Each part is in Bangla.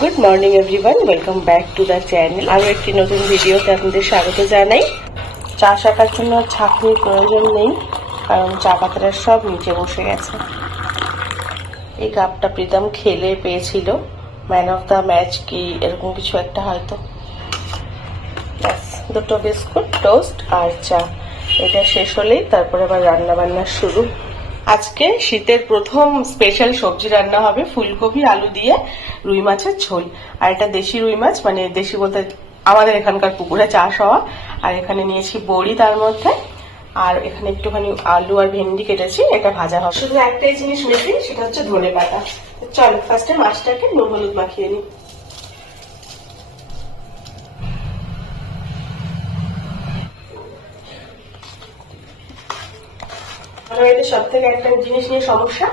Good morning everyone, welcome back to the channel. আরও একটি নতুন ভিডিওতে আপনাদের স্বাগত জানাই। চা শাকার জন্য ছাঁকনির প্রয়োজন নেই, কারণ চা পাতাটা সব নিচে বসে গেছে। এই কাপটা প্রীতম খেলে পেয়েছিল, ম্যান অফ দ্য ম্যাচ কি এরকম কিছু একটা হয়তো। ব্যাস, দুটো বিস্কুট, টোস্ট আর চা। এটা শেষ হলেই তারপরে আবার রান্না বান্না শুরু। আজকে শীতের প্রথম স্পেশাল সবজি রান্না হবে, ফুলকপি আলু দিয়ে রুই মাছের ঝোল। আর এটা দেশি রুই মাছ, মানে দেশি বলতে আমাদের এখানকার পুকুরে চাষ হওয়া। আর এখানে নিয়েছি বড়ি তার মধ্যে, আর এখানে একটুখানি আলু আর ভেন্ডি কেটেছি, এটা ভাজা হবে। শুধু একটাই জিনিস মেশিন, সেটা হচ্ছে ধনে পাতা। চল ফার্স্টে মাছটাকে নুন হলুদ মাখিয়ে নিই। সব থেকে একটা জিনিস নিয়ে সমস্যা,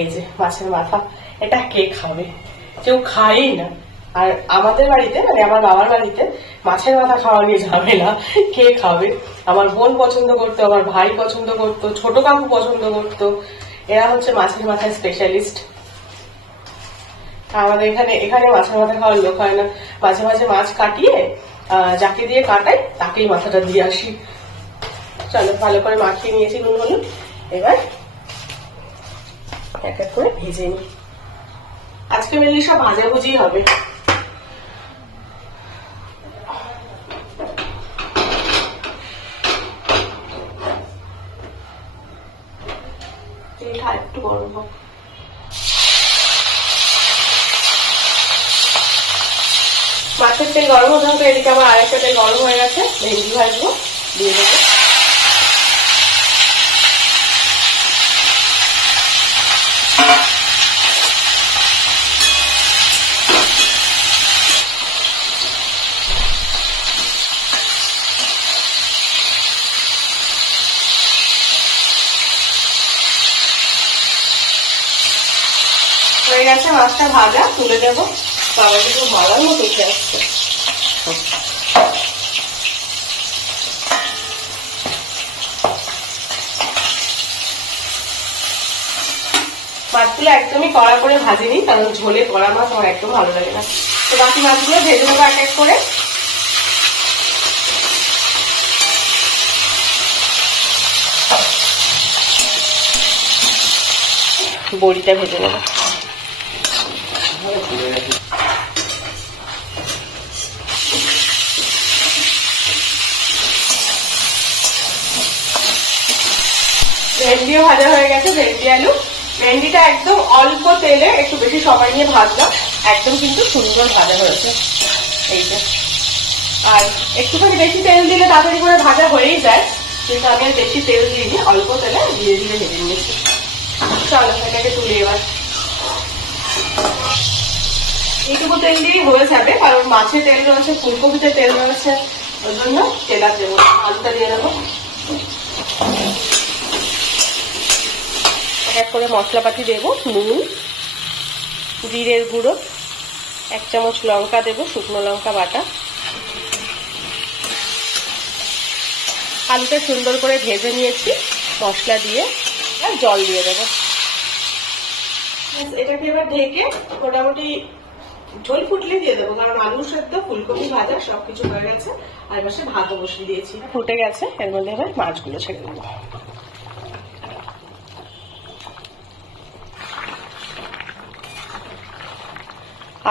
এই যে মাছের মাথা। এটা কে খাবে? কেউ খায়ই না। আর আমাদের বাড়িতে, মানে আমার বাবার বাড়িতে মাছের মাথা খাওয়া নিয়ে যাবে না। কে খাবে? আমার বোন পছন্দ করতো, আমার ভাই পছন্দ করতো, ছোট কাকু পছন্দ করতো। এরা হচ্ছে মাছের মাথার স্পেশালিস্ট। আমাদের এখানে মাছের মাথা খাওয়ার লোক হয় না। মাঝে মাঝে মাছ কাটিয়ে যাকে দিয়ে কাটাই তাকেই মাথাটা দিয়ে আসি। চলো, ভালো করে মাখিয়ে নিয়েছি নুন হলুদ। এবার এক এক করে ভেজে নিই। আজকে মেনলি সব ভাজাভুজি হবে। তেলটা একটু গরম হোক। মাছের তেল গরম হতে হবে। এদিকে আমার আরেকটা তেল গরম হয়ে গেছে, ভেন্ডি ভাজবো, দিয়ে দেবো। হয়ে গেছে মাছটা ভাজা, তুলে দেবো। বাবাকে খুব মালার মতো উঠে আসছে। মাছগুলো একদমই কড়া করে ভাজিনি, কারণ ঝোলে কড়া মাছ আমার একদম ভালো লাগে না। তো বাকি মাছগুলো ভেজে নেবো এক এক করে। বড়িটা ভেজে নেবো। ভেন্ডিও ভাজা হয়ে গেছে, ভেন্ডি আলু। ভেন্ডিটা একদম অল্প তেলে একটু বেশি সময় নিয়ে ভাজলাম, একদম কিন্তু সুন্দর ভাজা হয়েছে। এই যে, আর একটুখানি বেশি তেল দিলে তাড়াতাড়ি করে ভাজা হয়েই যায়, কিন্তু আমি আর বেশি তেল দিইনি, অল্প তেলে ধীরে ধীরে ভেজে নিয়েছি। চলো এটাকে তুলি এবার। এইটুকু তেল দিয়েই হয়ে যাবে, কারণ মাছে তেল রয়েছে, ফুলকপিতে তেল রয়েছে, ওই জন্য তেল আর দেবো। আলুটা দিয়ে দেবো। এক করে মশলাপাতি দেবো, নুন, জিরের গুঁড়ো, 1 চামচ লঙ্কা দেবো, শুকনো লঙ্কা বাটা। আলুটা সুন্দর করে ভেজে নিয়েছি মশলা দিয়ে, আর জল দিয়ে দেবো। এটাকে এবার ঢেকে মোটামুটি ঝোল ফুটলে দিয়ে দেবো, কারণ আলু সেদ্ধ, ফুলকপি ভাজা সবকিছু হয়ে গেছে। আর পাশে ভাতও বসিয়ে দিয়েছি, ফুটে গেছে। এর মধ্যে এবার মাছগুলো ছেড়ে দেবো।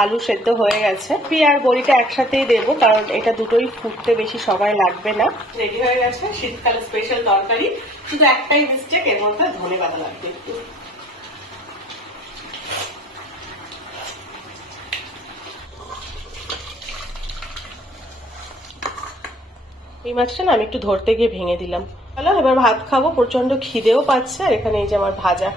আলু সেদ্ধ হয়ে গেছে, আর বড়িটা একসাথেই দেবো, কারণ এটা দুটোই ফুটতে বেশি সময় লাগবে না। রেডি হয়ে গেছে শীতকালে স্পেশাল তরকারি। শুধু একটাই মিস্টেক, এর মধ্যে ধনে পাতা লাগবে একটু। এই মাছটা না আমি একটু ধরতে গিয়ে ভেঙে দিলাম। চলো এবার ভাত খাবো, প্রচন্ড খিদেও পাচ্ছে। আর এখানে এই যে আমার ভাজা,